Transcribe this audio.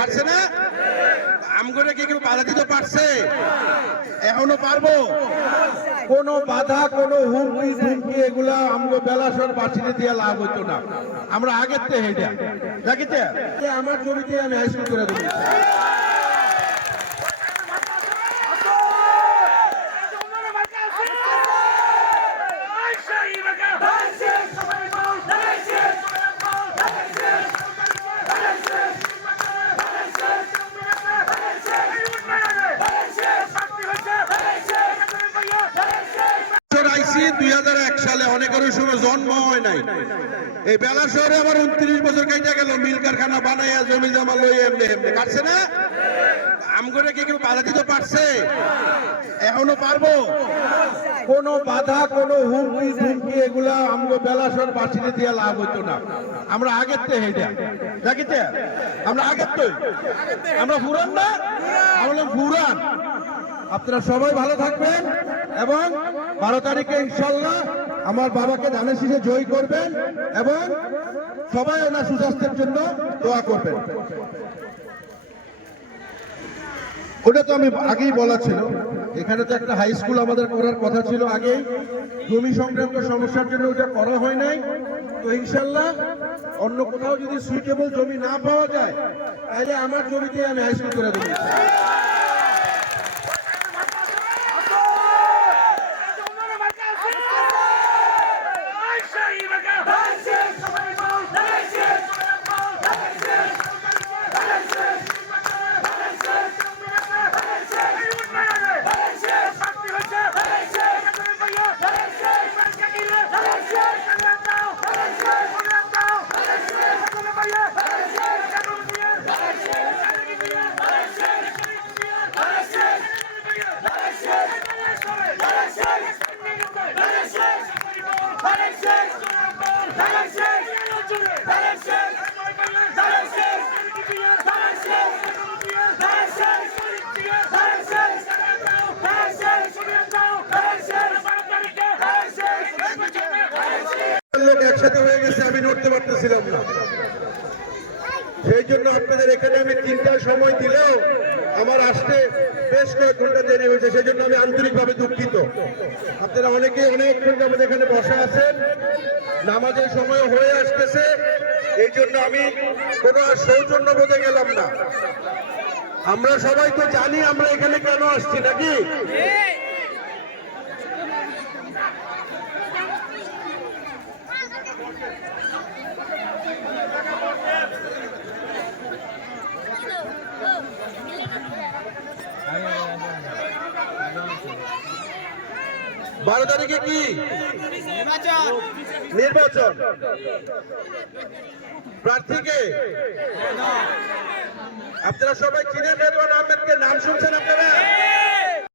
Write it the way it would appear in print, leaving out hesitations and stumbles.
কাটছে না? আমগরে কি কেউ বাধা দিতে পারছে? এখনো পারবো? কোন বাধা, কোন হুমকি ধুমকি এগুলা আমগো বেলাসর বাঁচিয়ে দিয়ে লাভ হইতো না। আমরা আগের থেকে হেঁটে দেখিতে আমার জমিতে আমি হাইস্কুল করে দেবো। আইসি 2001 সালে, অনেকের সময় জন্ম হয় নাই। এই বেলা শহরে আবার 29 বছর কাইটা গেল মিল কারখানা বানাইয়া জমি জমা লই এমনি এমনি কাটছে না? আমগরে কি কেউ বাধা দিতে পারছে? এখনো পারবো? কোন বাধা, কোন হুমকি ধুমকি এগুলা আমগো বেলাসর বাঁচিয়ে দিয়ে লাভ হইতো না। আমরা আগের থেকে হেঁটে দেখিতে আমরা আগের তো আমরা পুরান না, আমরা পুরান। আপনারা সবাই ভালো থাকবেন এবং 12 তারিখে ইনশাল্লাহ আমার বাবাকে ধানের শীষে জয়ী করবেন এবং সবাই ওনার সুস্বাস্থ্যের জন্য দোয়া করবেন। ওটা তো আমি আগেই বলা ছিল, এখানে তো একটা হাই স্কুল আমাদের করার কথা ছিল আগেই, জমি সংক্রান্ত সমস্যার জন্য ওটা করা হয় নাই। তো ইনশাল্লাহ অন্য কোথাও যদি সুইটেবল জমি না পাওয়া যায় তাহলে আমার জমিতে আমি হাই স্কুল করে দেবো। একসাথে হয়ে গেছে, আমি নড়তে পারতেছিলাম না। সেই জন্য আপনাদের এখানে আমি 3টার সময় দিলেও আমার আসতে বেশ কয়েক ঘন্টা দেরি হয়েছে, সেই জন্য আমি আন্তরিকভাবে দুঃখিত। আপনারা অনেকে অনেকক্ষণ যাবত এখানে বসা আছেন, নামাজের সময় হয়ে আসতেছে, এই জন্য আমি কোনো আর সৌজন্য বোধে গেলাম না। আমরা সবাই তো জানি আমরা এখানে কেন আসছি, নাকি? বারো তারিখে কি নির্বাচন? প্রার্থীকে আপনারা সবাই চিনেন, রেদওয়ান আহমেদকে নাম শুনছেন আপনারা?